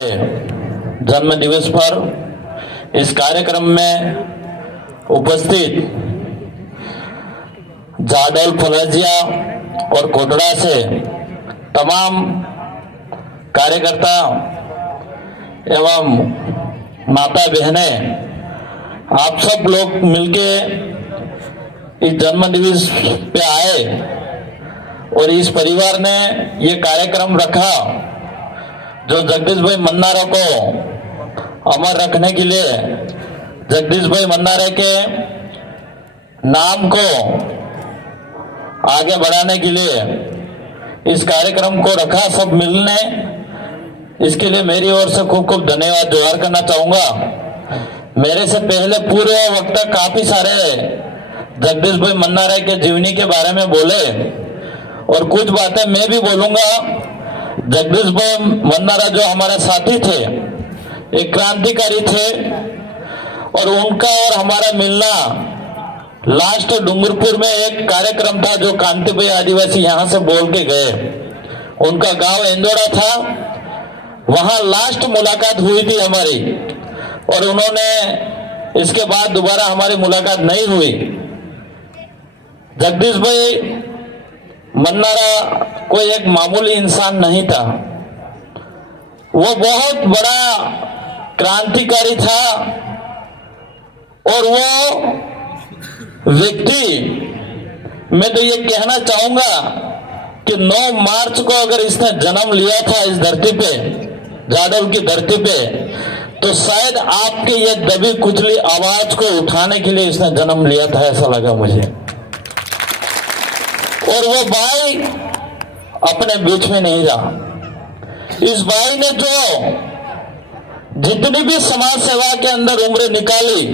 जन्म दिवस पर इस कार्यक्रम में उपस्थित जाडौल फलजिया और कोटड़ा से तमाम कार्यकर्ता एवं माता बहनें, आप सब लोग मिलके इस जन्म दिवस पे आए और इस परिवार ने ये कार्यक्रम रखा जो जगदीश भाई मन्नारा को अमर रखने के लिए, जगदीश भाई मन्नारा के नाम को आगे बढ़ाने के लिए इस कार्यक्रम को रखा सब मिलने। इसके लिए मेरी ओर से खूब खूब धन्यवाद जोहार करना चाहूंगा। मेरे से पहले पूरे वक्त काफी सारे जगदीश भाई मन्नारा के जीवनी के बारे में बोले और कुछ बातें मैं भी बोलूंगा। जगदीश भाई मन्नारा जो हमारे साथी थे, एक क्रांतिकारी थे और उनका और हमारा मिलना लास्ट डूंगरपुर में एक कार्यक्रम था जो कांति भाई आदिवासी यहाँ से बोल के गए। उनका गांव इंदौरा था, वहां लास्ट मुलाकात हुई थी हमारी और उन्होंने इसके बाद दोबारा हमारी मुलाकात नहीं हुई। जगदीश भाई मन्नारा कोई एक मामूली इंसान नहीं था, वो बहुत बड़ा क्रांतिकारी था और वो व्यक्ति, मैं तो ये कहना चाहूंगा कि 9 मार्च को अगर इसने जन्म लिया था इस धरती पे, जाडौल की धरती पे, तो शायद आपके ये दबी कुचली आवाज को उठाने के लिए इसने जन्म लिया था, ऐसा लगा मुझे। और वो भाई अपने बीच में नहीं रहा। इस भाई ने जो जितनी भी समाज सेवा के अंदर उम्र निकाली,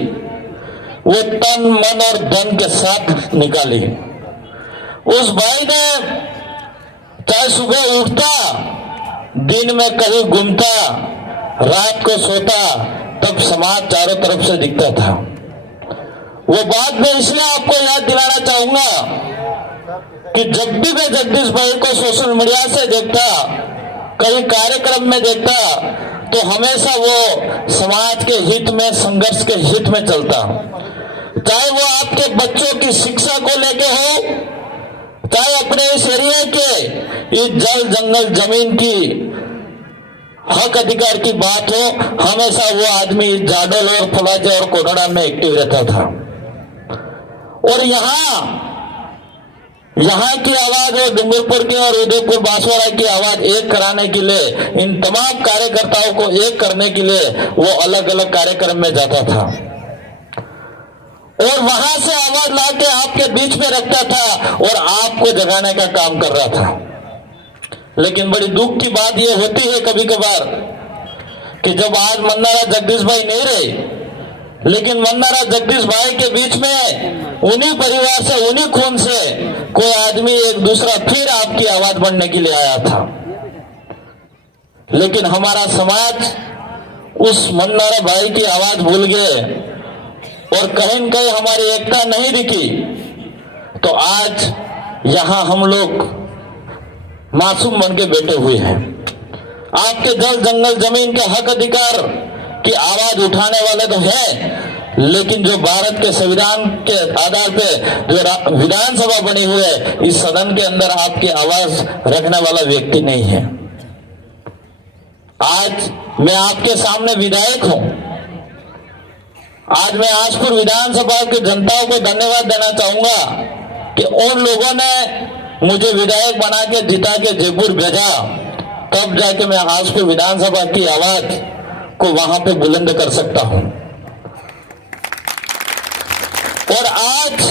वो तन मन और धन के साथ निकाली। उस भाई ने चाहे सुबह उठता, दिन में कहीं घूमता, रात को सोता, तब समाज चारों तरफ से दिखता था। वो बात मैं इसलिए आपको याद दिलाना चाहूंगा कि जब भी मैं जगदीश भाई को सोशल मीडिया से देखता, कई कार्यक्रम में देखता, तो हमेशा वो समाज के हित में, संघर्ष के हित में चलता। चाहे वो आपके बच्चों की शिक्षा को लेके हो, चाहे अपने इस एरिया के इस जल जंगल जमीन की हक अधिकार की बात हो, हमेशा वो आदमी जाडौल और फलाजा और कोटड़ा में एक्टिव रहता था। और यहाँ की आवाज और डूंगरपुर की और उदयपुर बांसवाड़ा की आवाज एक कराने के लिए, इन तमाम कार्यकर्ताओं को एक करने के लिए वो अलग अलग कार्यक्रम में जाता था और वहां से आवाज लाके आपके बीच में रखता था और आपको जगाने का काम कर रहा था। लेकिन बड़ी दुख की बात ये होती है कभी कभार कि जब आज मन्नारा जगदीश भाई नहीं रहे, लेकिन मन्नारा जगदीश भाई के बीच में उन्हीं परिवार से, उन्हीं खून से कोई आदमी एक दूसरा फिर आपकी आवाज बढ़ने के लिए आया था। लेकिन हमारा समाज उस मन्नारा भाई की आवाज भूल गए और कहीं न कहीं हमारी एकता नहीं दिखी। तो आज यहां हम लोग मासूम बन के बैठे हुए हैं। आपके जल जंगल जमीन के हक अधिकार की आवाज उठाने वाले तो है, लेकिन जो भारत के संविधान के आधार पे जो विधानसभा बनी हुई है, इस सदन के अंदर आपकी आवाज रखने वाला व्यक्ति नहीं है। आज मैं आपके सामने विधायक हूं। आज मैं आजपुर विधानसभा की जनताओं को धन्यवाद देना चाहूंगा कि उन लोगों ने मुझे विधायक बना के जिता के जयपुर भेजा, तब जाके मैं आजपुर विधानसभा की आवाज को वहां पे बुलंद कर सकता हूं। और आज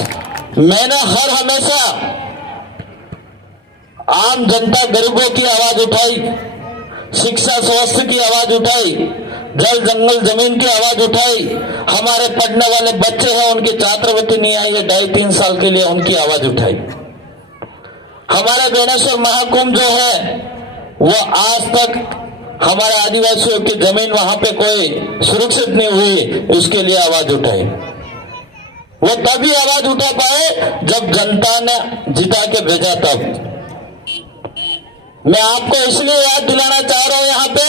मैंने हर हमेशा आम जनता गरीबों की आवाज उठाई, शिक्षा स्वास्थ्य की आवाज उठाई, जल जंगल जमीन की आवाज उठाई। हमारे पढ़ने वाले बच्चे हैं, उनकी छात्रवृत्ति नहीं आई है 2.5-3 साल के लिए, उनकी आवाज उठाई। हमारे बेणेश्वर महाकुंभ जो है वो आज तक हमारे आदिवासियों की जमीन वहां पे कोई सुरक्षित नहीं हुई, उसके लिए आवाज उठाई। वो तभी आवाज उठा पाए जब जनता ने जिता के भेजा तब। मैं आपको इसलिए याद दिलाना चाह रहा हूं यहाँ पे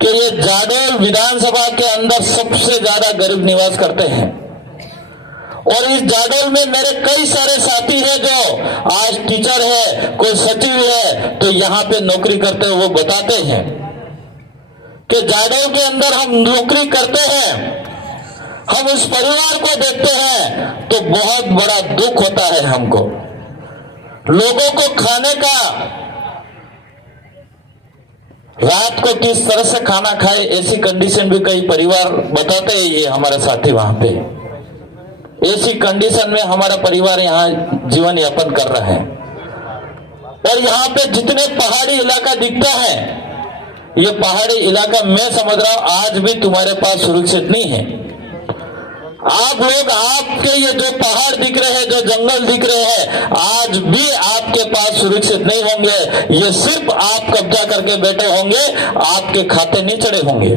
कि ये जाडौल विधानसभा के अंदर सबसे ज्यादा गरीब निवास करते हैं। और इस जाडौल में मेरे कई सारे साथी हैं जो आज टीचर है, कोई सचिव है, तो यहाँ पे नौकरी करते हैं। वो बताते हैं कि जाडौल के अंदर हम नौकरी करते हैं, हम उस परिवार को देखते हैं तो बहुत बड़ा दुख होता है हमको। लोगों को खाने का, रात को किस तरह से खाना खाए, ऐसी कंडीशन भी कई परिवार बताते हैं। ये हमारे साथी वहां पे ऐसी कंडीशन में हमारा परिवार यहाँ जीवन यापन कर रहा है। और यहाँ पे जितने पहाड़ी इलाका दिखता है, ये पहाड़ी इलाका मैं समझ रहा हूं आज भी तुम्हारे पास सुरक्षित नहीं है। आप लोग, आपके ये जो पहाड़ दिख रहे हैं, जो जंगल दिख रहे हैं, आज भी आपके पास सुरक्षित नहीं होंगे। ये सिर्फ आप कब्जा करके बैठे होंगे, आपके खाते नहीं चढ़े होंगे।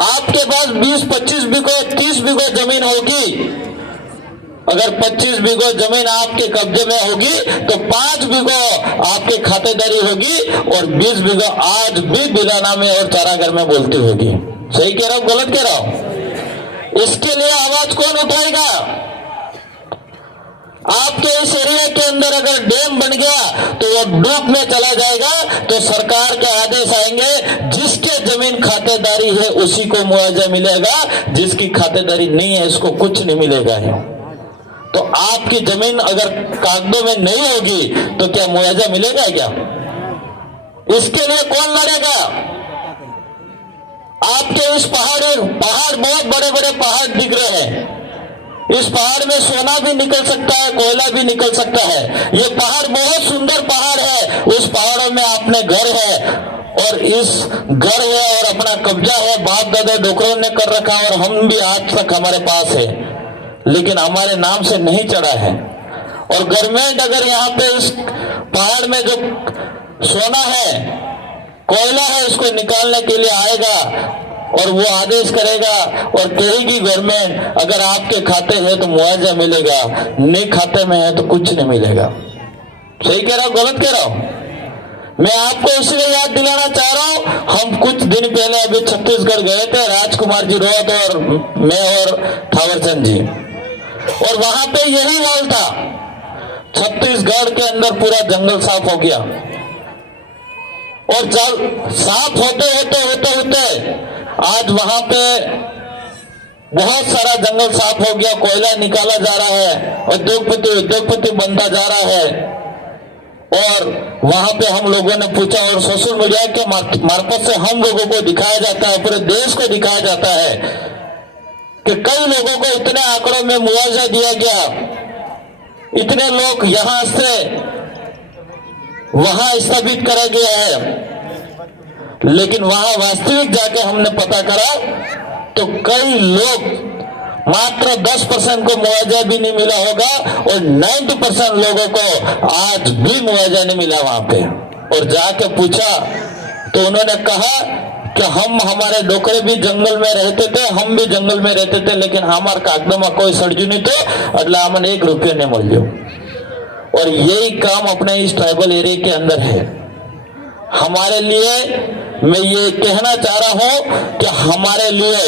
आपके पास 20-25 बीघो 30 बीघो जमीन होगी। अगर 25 बीघो जमीन आपके कब्जे में होगी तो 5 बीघो आपके खातेदारी होगी और 20 बीघो आज भी बिलाना में और चारागर में बोलती होगी। सही कह रहा हूं, गलत कह रहा हूं? इसके लिए आवाज कौन उठाएगा? आपके इस एरिया के अंदर अगर डैम बन गया तो वो डूब में चला जाएगा, तो सरकार के आदेश आएंगे, जिसके जमीन खातेदारी है उसी को मुआवजा मिलेगा, जिसकी खातेदारी नहीं है उसको कुछ नहीं मिलेगा। तो आपकी जमीन अगर कागजों में नहीं होगी तो क्या मुआवजा मिलेगा क्या? इसके लिए कौन लड़ेगा? आपके इस पहाड़ बहुत बड़े बड़े पहाड़ दिख रहे हैं। इस पहाड़ में सोना भी निकल सकता है, कोयला भी निकल सकता है। ये पहाड़ बहुत सुंदर पहाड़ है। उस पहाड़ों में अपने घर है और इस घर है और अपना कब्जा है, बाप दादा डोकरों ने कर रखा और हम भी आज तक हमारे पास है, लेकिन हमारे नाम से नहीं चढ़ा है। और गवर्नमेंट अगर यहाँ पे इस पहाड़ में जो सोना है, कोयला है, उसको निकालने के लिए आएगा और वो आदेश करेगा और कहेगी गवर्नमेंट, अगर आपके खाते है तो मुआवजा मिलेगा, नहीं खाते में है तो कुछ नहीं मिलेगा। सही कह रहा हूं, गलत कह रहा हूं? मैं आपको इसलिए याद दिलाना चाह रहा हूं, हम कुछ दिन पहले अभी छत्तीसगढ़ गए थे, राजकुमार जी रोहत और मैं और थावरचंद जी, और वहां पे यही हाल था। छत्तीसगढ़ के अंदर पूरा जंगल साफ हो गया और जब साफ होते आज वहां पे बहुत सारा जंगल साफ हो गया, कोयला निकाला जा रहा है, उद्योगपति बनता जा रहा है। और वहां पे हम लोगों ने पूछा और सोशल मीडिया के मार्फत से हम लोगों को दिखाया जाता है, पूरे देश को दिखाया जाता है कि कई लोगों को इतने आंकड़ों में मुआवजा दिया गया, इतने लोग यहां से वहां स्थापित करा गया है। लेकिन वहां वास्तविक जाके हमने पता करा तो कई लोग मात्र 10% को मुआवजा भी नहीं मिला होगा और 90% लोगों को आज भी मुआवजा नहीं मिला वहां पे। और जाके पूछा तो उन्होंने कहा कि हम, हमारे डोकरे भी जंगल में रहते थे, हम भी जंगल में रहते थे, लेकिन हमारे कागजों में कोई सड़जू नहीं तो अगला हमने 1 रुपये नहीं मिल जाओ। और यही काम अपने इस ट्राइबल एरिया के अंदर है। हमारे लिए मैं ये कहना चाह रहा हूं कि हमारे लिए,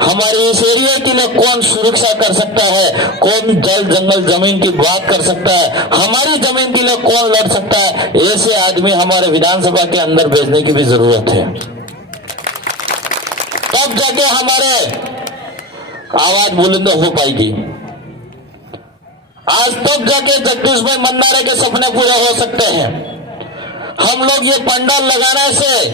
हमारे इस एरिया के लिए कौन सुरक्षा कर सकता है, कौन जल जंगल जमीन की बात कर सकता है, हमारी जमीन के लिए कौन लड़ सकता है, ऐसे आदमी हमारे विधानसभा के अंदर भेजने की भी जरूरत है। तब जाके हमारे आवाज बुलंद हो पाएगी। आज तब जाके जगदीश भाई मन्नारे के सपने पूरे हो सकते हैं। हम लोग ये पंडाल लगाने से,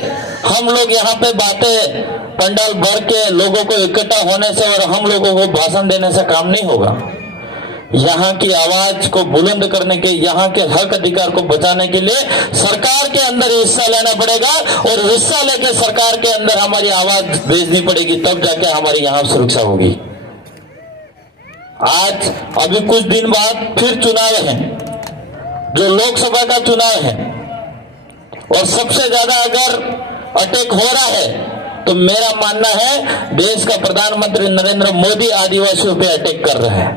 हम लोग यहाँ पे बातें पंडाल भर के लोगों को इकट्ठा होने से और हम लोगों को भाषण देने से काम नहीं होगा। यहाँ की आवाज को बुलंद करने के, यहाँ के हक अधिकार को बचाने के लिए सरकार के अंदर हिस्सा लेना पड़ेगा और हिस्सा लेके सरकार के अंदर हमारी आवाज भेजनी पड़ेगी, तब जाके हमारी यहाँ सुरक्षा होगी। आज अभी कुछ दिन बाद फिर चुनाव है, जो लोकसभा का चुनाव है, और सबसे ज्यादा अगर अटैक हो रहा है तो मेरा मानना है देश का प्रधानमंत्री नरेंद्र मोदी आदिवासियों पे अटैक कर रहे हैं।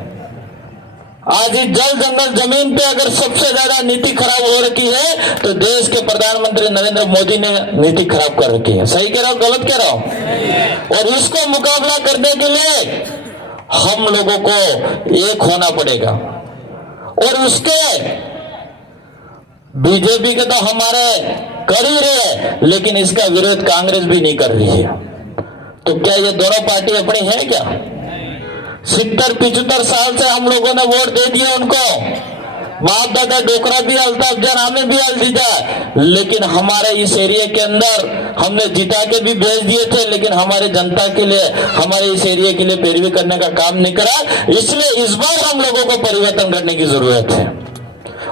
आज इस जल जंगल जमीन पे अगर सबसे ज्यादा नीति खराब हो रखी है तो देश के प्रधानमंत्री नरेंद्र मोदी ने नीति खराब कर रखी है। सही कह रहा हूं, गलत कह रहा हूं? और इसको मुकाबला करने के लिए हम लोगों को एक होना पड़ेगा। और उसके बीजेपी के तो हमारे कर ही रहे, लेकिन इसका विरोध कांग्रेस भी नहीं कर रही है। तो क्या ये दोनों पार्टी अपनी है क्या? 70-75 साल से हम लोगों ने वोट दे दिया उनको, बाप दादा डोकरा भी अल्ताफ जान हमें भी अल जीता, लेकिन हमारे इस एरिया के अंदर हमने जिता के भी भेज दिए थे, लेकिन हमारे जनता के लिए, हमारे इस एरिया के लिए पैरवी करने का काम नहीं करा। इसलिए इस बार हम लोगों को परिवर्तन करने की जरूरत है।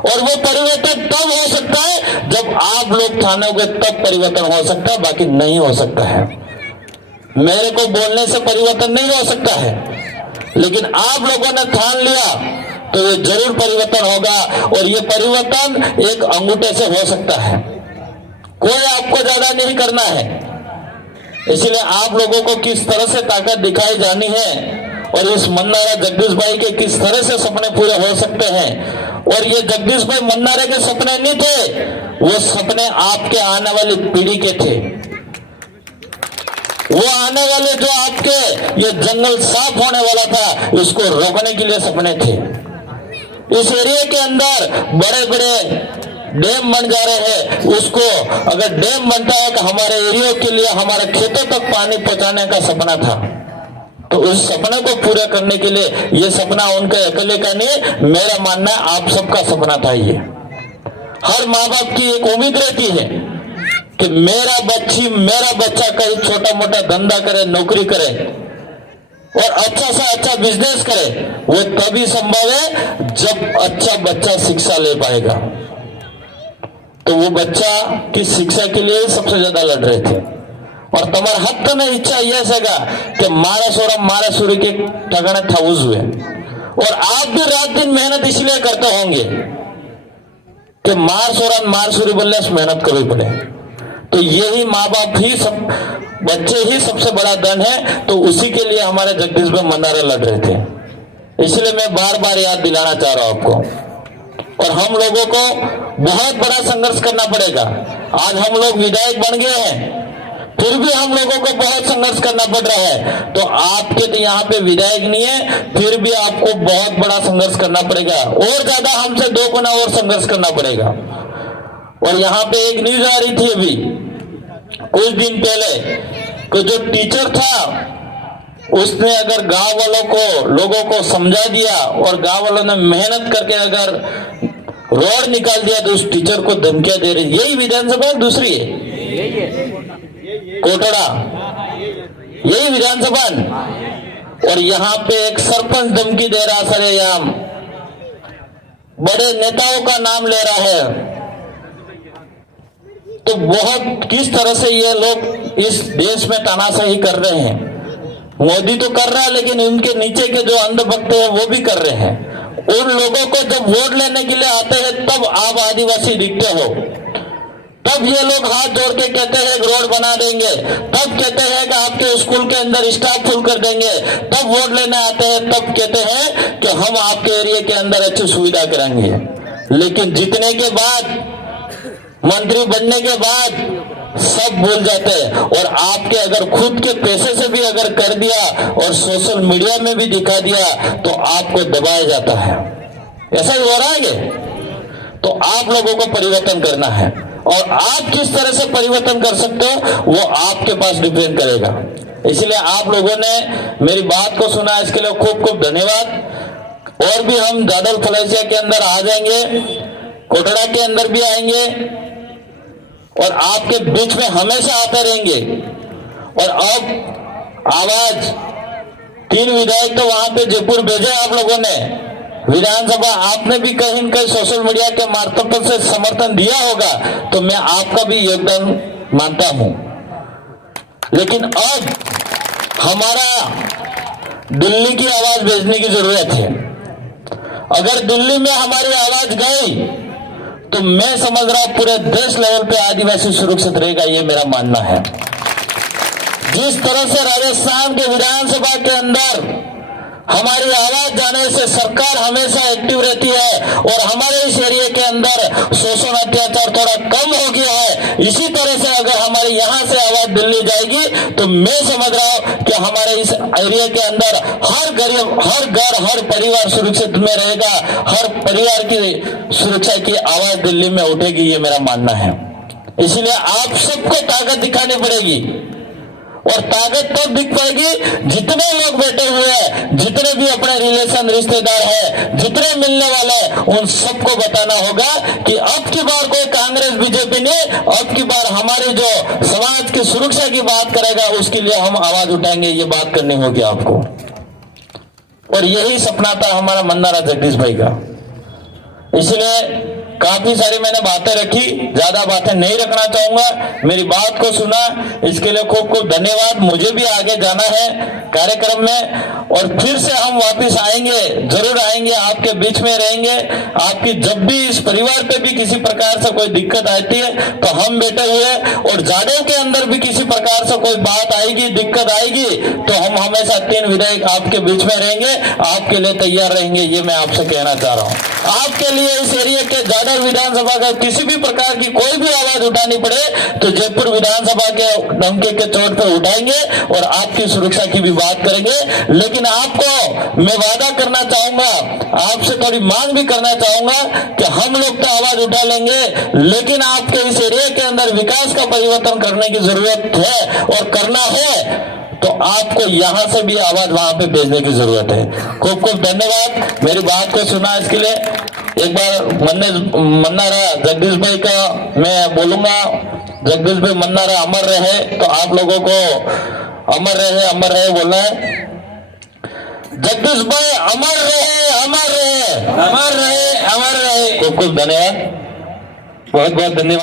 और वो परिवर्तन तब हो सकता है जब आप लोग ठानोगे, तब परिवर्तन हो सकता है, बाकी नहीं हो सकता है। मेरे को बोलने से परिवर्तन नहीं हो सकता है, लेकिन आप लोगों ने ठान लिया तो ये जरूर परिवर्तन होगा। और ये परिवर्तन एक अंगूठे से हो सकता है, कोई आपको ज्यादा नहीं करना है। इसलिए आप लोगों को किस तरह से ताकत दिखाई जानी है और इस मन्नारा जगदीश भाई के किस तरह से सपने पूरे हो सकते हैं। और ये जगदीश भाई मन्नारे के सपने नहीं थे, वो सपने आपके आने वाली पीढ़ी के थे। वो आने वाले जो आपके ये जंगल साफ होने वाला था, उसको रोकने के लिए सपने थे। इस एरिया के अंदर बड़े बड़े डैम बन जा रहे हैं, उसको अगर डैम बनता है कि हमारे एरिया के लिए, हमारे खेतों तक पानी पहुंचाने का सपना था, तो उस सपने को पूरा करने के लिए ये सपना उनके अकेले का नहीं, मेरा मानना है आप सबका सपना था। ये हर माँ बाप की एक उम्मीद रहती है कि मेरा बच्चा कहीं छोटा मोटा धंधा करे, नौकरी करे और अच्छा से अच्छा बिजनेस करे। वो तभी संभव है जब अच्छा बच्चा शिक्षा ले पाएगा। तो वो बच्चा की शिक्षा के लिए सबसे ज्यादा लड़ रहे थे। और तुम्हारे हक तो नहीं इच्छा यह सगा कि मारा सूर्य के ठगने थाउज हुए। और आप भी रात दिन मेहनत इसलिए करते होंगे कि मार सूर्य बोलने से मेहनत करनी पड़े। तो यही माँ बाप ही सब, बच्चे ही सबसे बड़ा धन है। तो उसी के लिए हमारे जगदीश भाई मन्नारे लड़ रहे थे। इसलिए मैं बार बार याद दिलाना चाह रहा हूं आपको। और हम लोगों को बहुत बड़ा संघर्ष करना पड़ेगा। आज हम लोग विधायक बन गए हैं, फिर भी हम लोगों को बहुत संघर्ष करना पड़ रहा है। तो आपके तो यहाँ पे विधायक नहीं है, फिर भी आपको बहुत बड़ा संघर्ष करना पड़ेगा। और ज्यादा हमसे 2 गुना और संघर्ष करना पड़ेगा। और यहाँ पे एक न्यूज आ रही थी अभी कुछ दिन पहले कि जो टीचर था उसने अगर गांव वालों को, लोगों को समझा दिया और गांव वालों ने मेहनत करके अगर रोड निकाल दिया तो उस टीचर को धमकियां दे रही। यही विधानसभा दूसरी है कोटड़ा, यही विधानसभा। और यहाँ पे एक सरपंच धमकी दे रहा, सरेआम बड़े नेताओं का नाम ले रहा है। तो बहुत किस तरह से ये लोग इस देश में तानाशाही कर रहे हैं। मोदी तो कर रहा है, लेकिन उनके नीचे के जो अंधभक्त हैं वो भी कर रहे हैं। उन लोगों को जब वोट लेने के लिए आते हैं तब आप आदिवासी दिखते हो, तब ये लोग हाथ जोड़ के कहते हैं रोड बना देंगे, तब कहते हैं कि आपके स्कूल के अंदर स्टाफ फुल कर देंगे। तब वोट लेने आते हैं तब कहते हैं कि हम आपके एरिया के अंदर अच्छी सुविधा करेंगे। लेकिन जीतने के बाद, मंत्री बनने के बाद सब भूल जाते हैं। और आपके अगर खुद के पैसे से भी अगर कर दिया और सोशल मीडिया में भी दिखा दिया तो आपको दबाया जाता है। ऐसा ही हो रहा है। तो आप लोगों को परिवर्तन करना है और आप किस तरह से परिवर्तन कर सकते हो वो आपके पास डिपेंड करेगा। इसलिए आप लोगों ने मेरी बात को सुना, इसके लिए खूब खूब धन्यवाद। और भी हम जादल फलेसिया के अंदर आ जाएंगे, कोटड़ा के अंदर भी आएंगे और आपके बीच में हमेशा आते रहेंगे। और अब आवाज 3 विधायक तो वहां पे जयपुर भेजे आप लोगों ने, विधानसभा आपने भी कहीं न कहीं सोशल मीडिया के मार्फत से समर्थन दिया होगा, तो मैं आपका भी योगदान मानता हूं। लेकिन अब हमारा दिल्ली की आवाज भेजने की जरूरत है। अगर दिल्ली में हमारी आवाज गई तो मैं समझ रहा हूं पूरे देश लेवल पे आदिवासी सुरक्षित रहेगा, ये मेरा मानना है। जिस तरह से राजस्थान के विधानसभा के अंदर हमारी आवाज जाने से सरकार हमेशा एक्टिव रहती है और हमारे इस एरिया के अंदर शोषण अत्याचार थोड़ा कम हो गया है। इसी तरह से अगर हमारे यहाँ से आवाज दिल्ली जाएगी तो मैं समझ रहा हूं कि हमारे इस एरिया के अंदर हर गरीब, हर घर, हर परिवार सुरक्षित में रहेगा, हर परिवार की सुरक्षा की आवाज दिल्ली में उठेगी, ये मेरा मानना है। इसलिए आप सबको ताकत दिखानी पड़ेगी और ताकत तब दिख पाएगी जितने लोग बैठे हुए हैं, जितने भी अपने रिलेशन रिश्तेदार हैं, जितने मिलने वाले हैं, उन सबको बताना होगा कि अब की बार कोई कांग्रेस बीजेपी नहीं, अब की बार हमारे जो समाज की सुरक्षा की बात करेगा उसके लिए हम आवाज उठाएंगे। ये बात करनी होगी आपको और यही सपना था हमारा मन्नारा जगदीश भाई का। इसलिए काफी सारी मैंने बातें रखी, ज्यादा बातें नहीं रखना चाहूंगा। मेरी बात को सुना इसके लिए खूब खूब धन्यवाद। मुझे भी आगे जाना है कार्यक्रम में और फिर से हम वापस आएंगे, जरूर आएंगे, आपके बीच में रहेंगे। आपकी जब भी इस परिवार पे भी किसी प्रकार से कोई दिक्कत आती है तो हम बैठे हुए, और जाडव के अंदर भी किसी प्रकार से कोई बात आएगी, दिक्कत आएगी तो हम हमेशा 3 विधायक आपके बीच में रहेंगे, आपके लिए तैयार रहेंगे। ये मैं आपसे कहना चाह रहा हूँ। आपके लिए इस एरिया के जाडव विधानसभा का किसी भी प्रकार की कोई भी आवाज उठानी पड़े तो जयपुर विधानसभा के डंके के चोट पर उठाएंगे और आपकी सुरक्षा की भी बात करेंगे। लेकिन आपको मैं वादा करना चाहूंगा, आपसे थोड़ी मांग भी करना चाहूंगा कि हम लोग तो आवाज उठा लेंगे, लेकिन आपके इस एरिया के अंदर विकास का परिवर्तन करने की जरूरत है और करना है तो आपको यहां से भी आवाज वहां पे भेजने की जरूरत है। खूब खूब धन्यवाद मेरी बात को सुना इसके लिए। एक बार मन्नारा जगदीश भाई का मैं बोलूंगा, जगदीश भाई मन्नारा अमर रहे, तो आप लोगों को अमर रहे बोलना है। जगदीश भाई अमर रहे, अमर रहे, अमर रहे, अमर रहे। खूब खूब धन्यवाद, बहुत बहुत धन्यवाद।